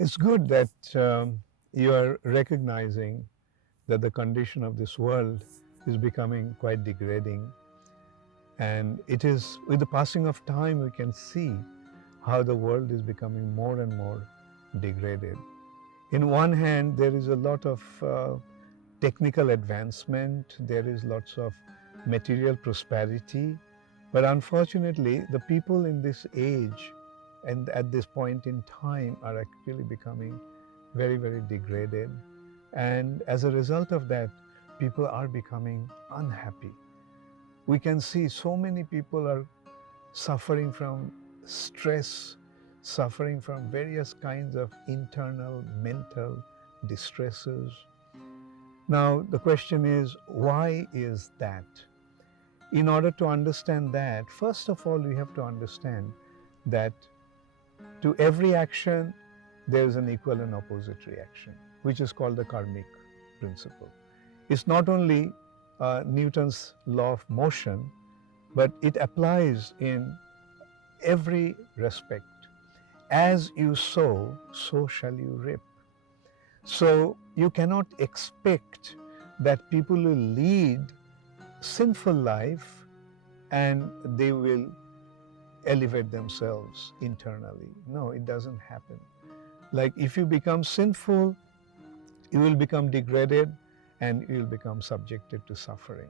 It's good that you are recognizing that the condition of this world is becoming quite degrading. And it is with the passing of time we can see how the world is becoming more and more degraded. In one hand, there is a lot of technical advancement, there is lots of material prosperity, but unfortunately, the people in this age and at this point in time are actually becoming very, very degraded. And as a result of that, people are becoming unhappy. We can see so many people are suffering from stress, suffering from various kinds of internal mental distresses. Now, the question is, why is that? In order to understand that, first of all, we have to understand that to every action, there is an equal and opposite reaction, which is called the karmic principle. It's not only Newton's law of motion, but it applies in every respect. As you sow, so shall you reap. So you cannot expect that people will lead sinful life and they will elevate themselves internally. No, it doesn't happen. Like if you become sinful, you will become degraded and you will become subjected to suffering.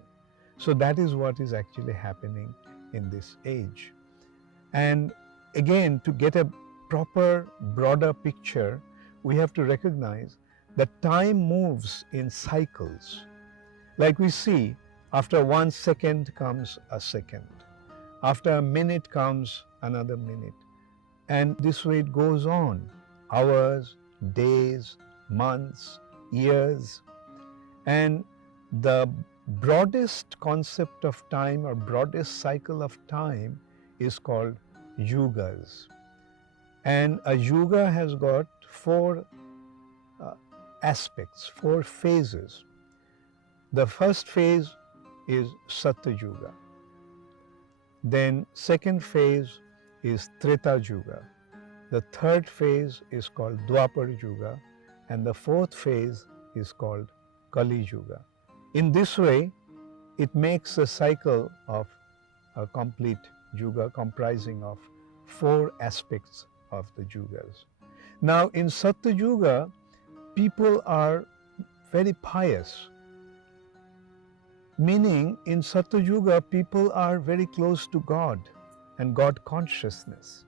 So that is what is actually happening in this age. And again, to get a proper, broader picture, we have to recognize that time moves in cycles. Like we see, after 1 second comes a second. After a minute comes another minute. And this way it goes on. Hours, days, months, years. And the broadest concept of time or broadest cycle of time is called yugas. And a yuga has got 4 aspects, 4 phases. The first phase is Satya Yuga. Then second phase is Treta Yuga. The third phase is called Dwapar Yuga. And the fourth phase is called Kali Yuga. In this way, it makes a cycle of a complete yuga comprising of 4 aspects of the yugas. Now in Satya Yuga, people are very pious. Meaning in Satya Yuga, people are very close to God and God consciousness.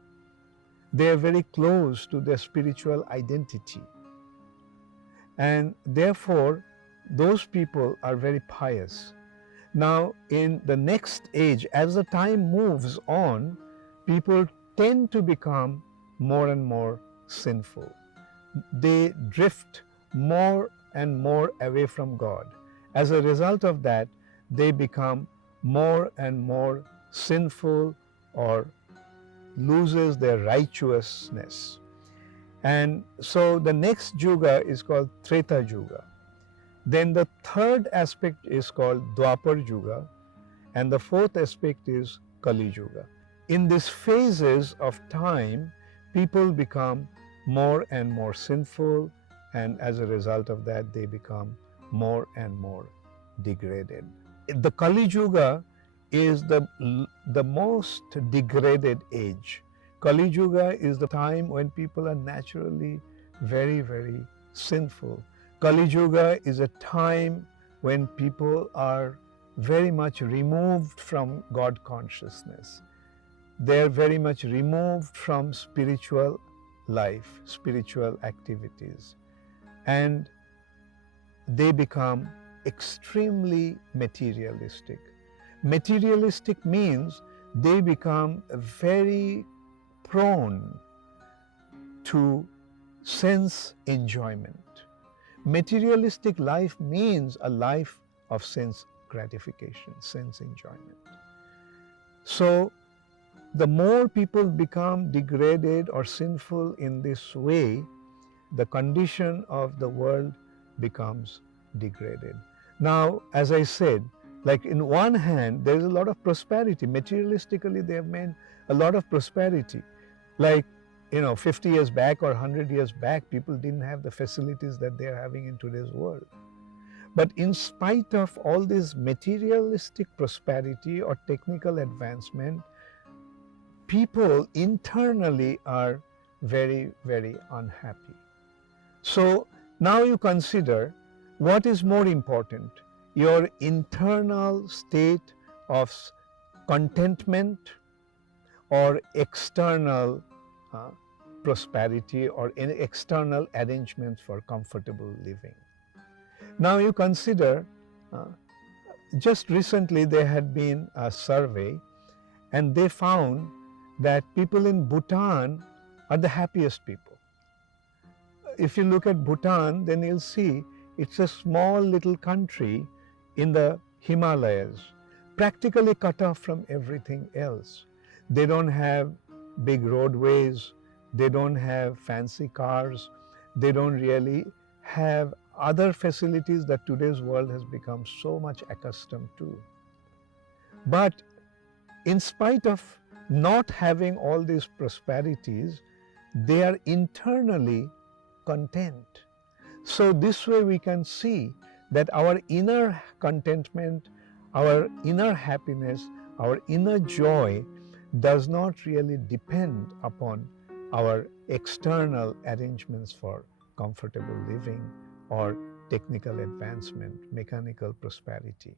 They are very close to their spiritual identity. And therefore, those people are very pious. Now, in the next age, as the time moves on, people tend to become more and more sinful. They drift more and more away from God. As a result of that, they become more and more sinful or loses their righteousness. And so the next yuga is called Treta Yuga. Then the third aspect is called Dwapar Yuga, and the fourth aspect is Kali Yuga. In these phases of time, people become more and more sinful, and as a result of that, they become more and more degraded. The Kali Yuga is the most degraded age. Kali Yuga is the time when people are naturally very, very sinful. Kali Yuga is a time when people are very much removed from God consciousness. They're very much removed from spiritual life, spiritual activities, and they become extremely materialistic. Materialistic means they become very prone to sense enjoyment. Materialistic life means a life of sense gratification, sense enjoyment. So, the more people become degraded or sinful in this way, the condition of the world becomes degraded. Now, as I said, like in one hand, there is a lot of prosperity. Materialistically, they have made a lot of prosperity. Like 50 years back or 100 years back, people didn't have the facilities that they are having in today's world. But in spite of all this materialistic prosperity or technical advancement, people internally are very, very unhappy. So now you consider what is more important, your internal state of contentment or external prosperity or external arrangements for comfortable living. Now you consider, just recently there had been a survey and they found that people in Bhutan are the happiest people. If you look at Bhutan, then you'll see it's a small little country in the Himalayas, practically cut off from everything else. They don't have big roadways, they don't have fancy cars, they don't really have other facilities that today's world has become so much accustomed to. But in spite of not having all these prosperities, they are internally content. So this way we can see that our inner contentment, our inner happiness, our inner joy does not really depend upon our external arrangements for comfortable living or technical advancement, mechanical prosperity.